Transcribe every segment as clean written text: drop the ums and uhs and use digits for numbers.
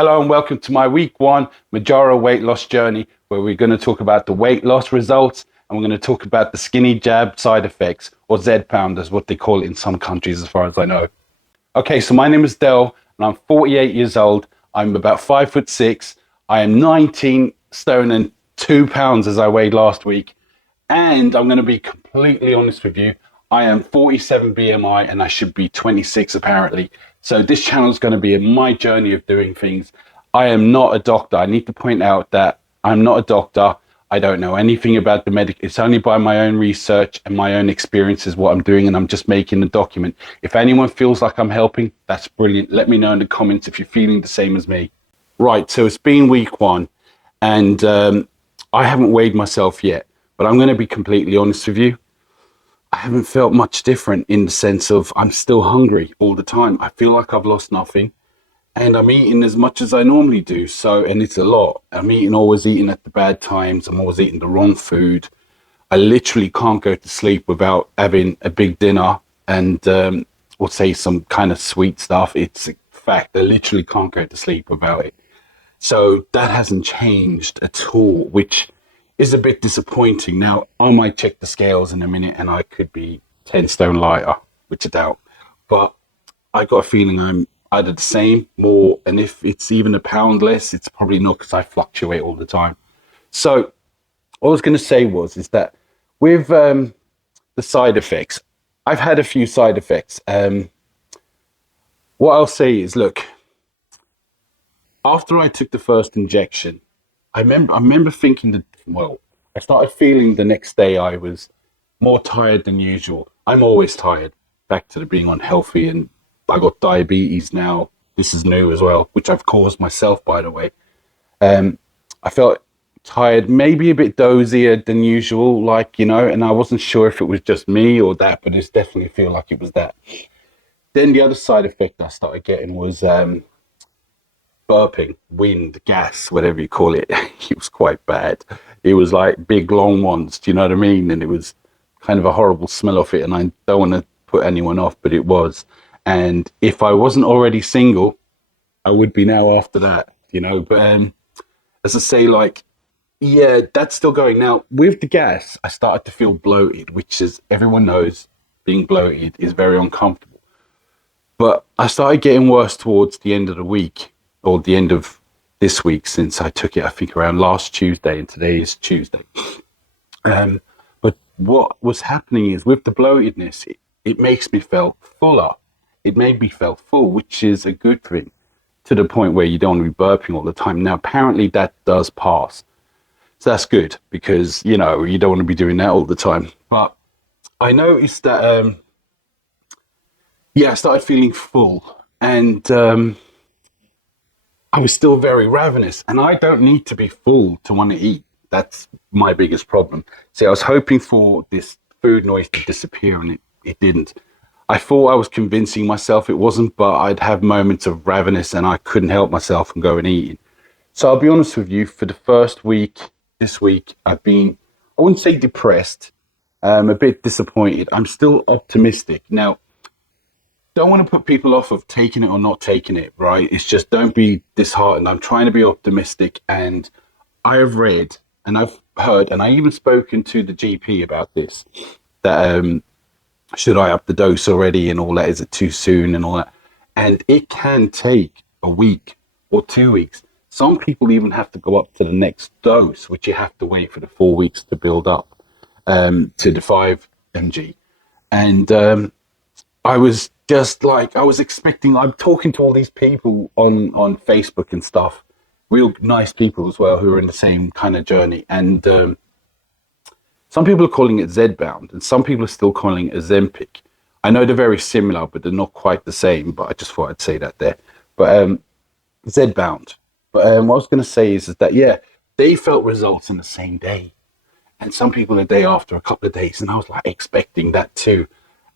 Hello and welcome to my week 1 Mounjaro weight loss journey, where we're going to talk about the weight loss results and we're going to talk about the skinny jab side effects, or Zepbound as what they call it in some countries as far as I know. Okay, so my name is Dell and I'm 48 years old. I'm about 5'6". I am 19 stone and 2 pounds as I weighed last week. And I'm going to be completely honest with you. I am 47 BMI and I should be 26 apparently. So this channel is going to be my journey of doing things. I am not a doctor. I need to point out that I'm not a doctor. I don't know anything about the medical. It's only by my own research and my own experiences what I'm doing, and I'm just making a document. If anyone feels like I'm helping, that's brilliant. Let me know in the comments if you're feeling the same as me. Right, so it's been week 1 and I haven't weighed myself yet, but I'm going to be completely honest with you. I haven't felt much different in the sense of I'm still hungry all the time. I feel like I've lost nothing and I'm eating as much as I normally do. So, and it's a lot. I'm always eating at the bad times. I'm always eating the wrong food. I literally can't go to sleep without having a big dinner and, or say some kind of sweet stuff. It's a fact. I literally can't go to sleep without it. So that hasn't changed at all, which is a bit disappointing. Now, I might check the scales in a minute and I could be 10 stone lighter, which I doubt. But I got a feeling I'm either the same, more, and if it's even a pound less, it's probably not, because I fluctuate all the time. So what I was going to say is that with the side effects, I've had a few side effects. What I'll say is, look, after I took the first injection, I remember thinking that, well, I started feeling the next day I was more tired than usual. I'm always tired, back to the being unhealthy, and I got diabetes now. This is new as well, which I've caused myself, by the way. I felt tired, maybe a bit dozier than usual, and I wasn't sure if it was just me or that, but it definitely feel like it was that. Then the other side effect I started getting was burping, wind, gas, whatever you call it. It was quite bad. It was like big, long ones. Do you know what I mean? And it was kind of a horrible smell of it. And I don't want to put anyone off, but it was. And if I wasn't already single, I would be now after that, But as I say, yeah, that's still going. Now, with the gas, I started to feel bloated, which, as everyone knows, being bloated is very uncomfortable. But I started getting worse towards the end of the week, or the end of this week, since I took it, I think, around last Tuesday, and today is Tuesday. But what was happening is, with the bloatedness, it makes me feel fuller. It made me feel full, which is a good thing, to the point where you don't want to be burping all the time. Now, apparently that does pass. So that's good, because, you don't want to be doing that all the time. But I noticed that, I started feeling full, and I was still very ravenous, and I don't need to be full to want to eat. That's my biggest problem. See, I was hoping for this food noise to disappear, and it didn't. I thought I was convincing myself it wasn't, but I'd have moments of ravenous and I couldn't help myself and go and eat. So I'll be honest with you, for the first week, this week, I've been, I wouldn't say depressed, a bit disappointed. I'm still optimistic. Now, don't want to put people off of taking it or not taking it, right? It's just, don't be disheartened. I'm trying to be optimistic, and I have read and I've heard, and I even spoken to the GP about this, that should I up the dose already and all that? Is it too soon and all that? And it can take a week or 2 weeks. Some people even have to go up to the next dose, which you have to wait for the 4 weeks to build up to the 5 mg. And I was just like, I was expecting, I'm talking to all these people on Facebook and stuff, real nice people as well, who are in the same kind of journey. And some people are calling it Zepbound, and some people are still calling it Ozempic. I know they're very similar, but they're not quite the same, but I just thought I'd say that there. But Zepbound. But what I was going to say is that, yeah, they felt results in the same day. And some people a day after, a couple of days, and I was like expecting that too.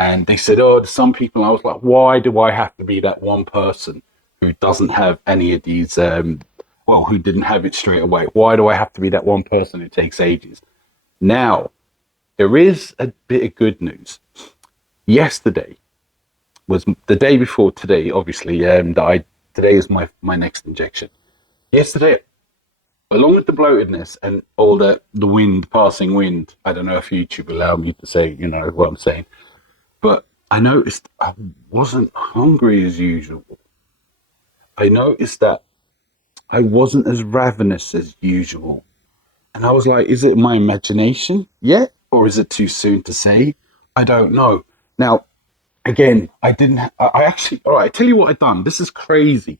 And they said, oh, some people, I was like, why do I have to be that one person who doesn't have any of these, who didn't have it straight away? Why do I have to be that one person who takes ages? Now, there is a bit of good news. Yesterday was the day before today, obviously, that I today is my next injection. Yesterday, along with the bloatedness and all the wind, passing wind, I don't know if YouTube allowed me to say, what I'm saying, but I noticed I wasn't hungry as usual. I noticed that I wasn't as ravenous as usual. And I was like, is it my imagination yet? Or is it too soon to say? I don't know. Now, again, I actually, all right, I tell you what I've done. This is crazy.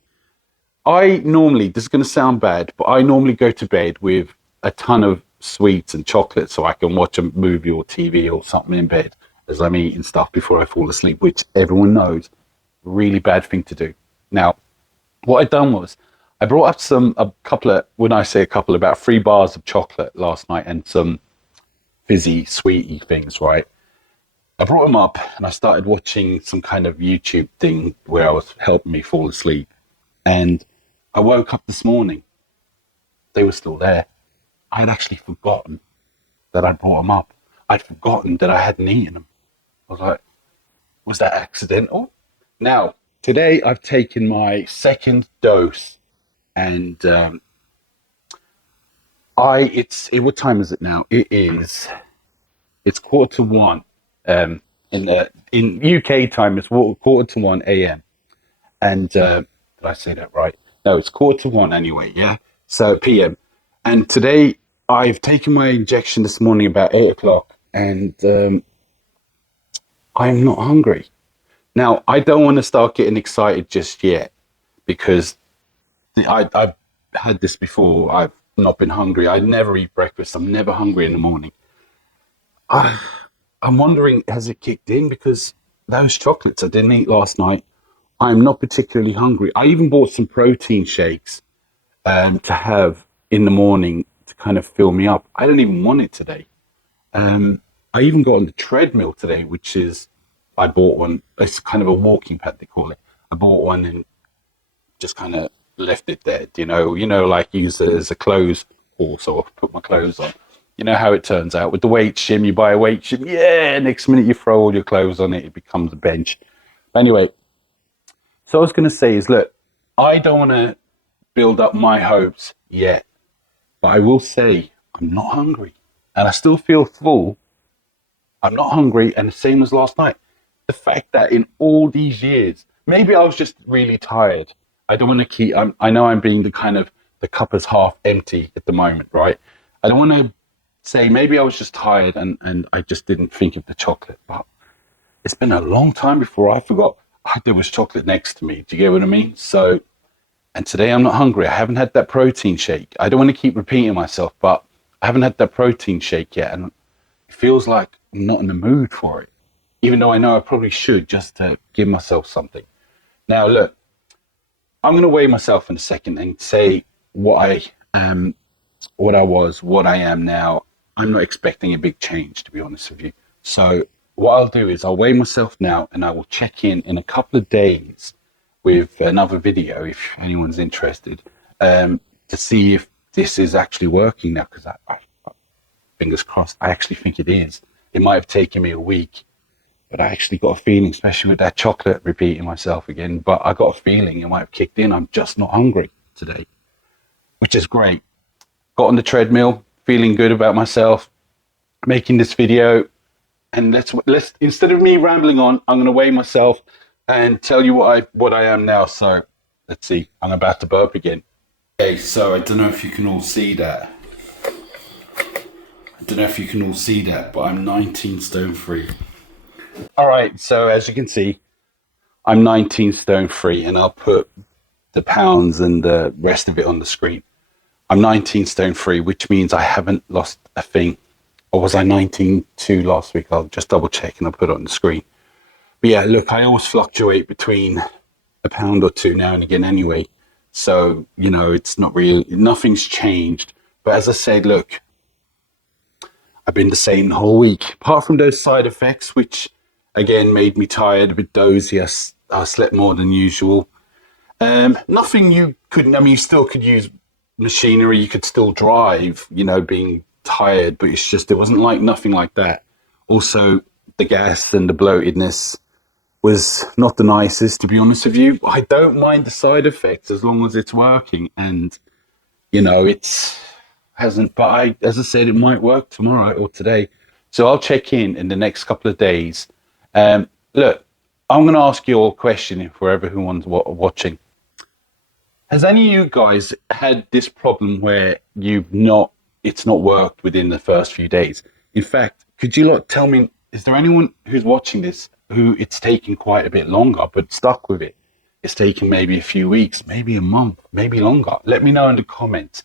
This is going to sound bad, but I normally go to bed with a ton of sweets and chocolate so I can watch a movie or TV or something in bed as I'm eating stuff before I fall asleep, which everyone knows, really bad thing to do. Now, what I'd done was I brought up when I say a couple, about 3 bars of chocolate last night and some fizzy, sweety things, right? I brought them up and I started watching some kind of YouTube thing where I was helping me fall asleep. And I woke up this morning. They were still there. I had actually forgotten that I brought them up. I'd forgotten that I hadn't eaten them. I was like, was that accidental? Now, today I've taken my second dose and what time is it now? It's 1:15. In UK time, it's 1:15 a.m. And did I say that right? No, it's 1:15 anyway. Yeah, so p.m. And today I've taken my injection this morning about 8 o'clock, and I'm not hungry. Now I don't want to start getting excited just yet because I've had this before. I've not been hungry. I never eat breakfast. I'm never hungry in the morning. I'm wondering, has it kicked in? Because those chocolates I didn't eat last night, I'm not particularly hungry. I even bought some protein shakes to have in the morning to kind of fill me up. I don't even want it today. I even got on the treadmill today, I bought one. It's kind of a walking pad, they call it. I bought one and just kind of left it there, like use it as a clothes horse or put my clothes on. You know how it turns out with the weight shim. You buy a weight shim, yeah, next minute you throw all your clothes on it, it becomes a bench. But anyway, so I was going to say is, look, I don't want to build up my hopes yet, but I will say I'm not hungry and I still feel full. I'm not hungry, and the same as last night. The fact that in all these years, maybe I was just really tired. I don't want to I know I'm being the cup is half empty at the moment, right? I don't want to say maybe I was just tired and I just didn't think of the chocolate, but it's been a long time before I forgot there was chocolate next to me. Do you get what I mean? So, and today I'm not hungry. I haven't had that protein shake. I don't want to keep repeating myself, but I haven't had that protein shake yet. And it feels like I'm not in the mood for it, even though I know I probably should, just to give myself something. Now, look, I'm going to weigh myself in a second and say what I was, what I am now. I'm not expecting a big change, to be honest with you. So what I'll do is I'll weigh myself now and I will check in a couple of days with another video, if anyone's interested, to see if this is actually working now, because I fingers crossed, I actually think it is. It might have taken me a week, but I actually got a feeling, especially with that chocolate, repeating myself again, but I got a feeling it might have kicked in. I'm just not hungry today, which is great. Got on the treadmill, feeling good about myself, making this video, and let's instead of me rambling on, I'm going to weigh myself and tell you what I am now. So let's see. I'm about to burp again. Okay, so I don't know if you can all see that. But I'm 19 stone free. All right, so as you can see, I'm 19 stone free, and I'll put the pounds and the rest of it on the screen. I'm 19 stone free, which means I haven't lost a thing. Or was I 19.2 last week? I'll just double check and I'll put it on the screen. But yeah, look, I always fluctuate between a pound or two now and again anyway. So, it's not really, nothing's changed. But as I said, look, I've been the same the whole week, apart from those side effects, which again made me tired, a bit dozy. I slept more than usual. Nothing you still could use machinery. You could still drive, being tired, but it wasn't like nothing like that. Also, the gas and the bloatedness, was not the nicest, to be honest with you. I don't mind the side effects as long as it's working, and you know, it's hasn't. But as I said, it might work tomorrow or today, so I'll check in the next couple of days. Look, I'm going to ask you all a question for everyone watching. Has any of you guys had this problem where it's not worked within the first few days? In fact, could you tell me, is there anyone who's watching this who it's taken quite a bit longer but stuck with it? It's taken maybe a few weeks, maybe a month, maybe longer. Let me know in the comments.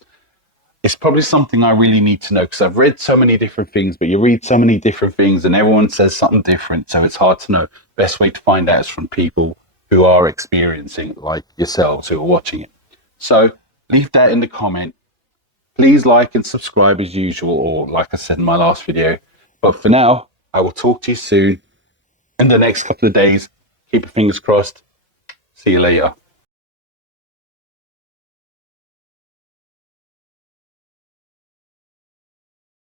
It's probably something I really need to know, because I've read so many different things, but you read so many different things and everyone says something different. So it's hard to know. Best way to find out is from people who are experiencing it, like yourselves who are watching it. So leave that in the comment. Please like and subscribe as usual, or like I said in my last video. But for now, I will talk to you soon in the next couple of days. Keep your fingers crossed. See you later.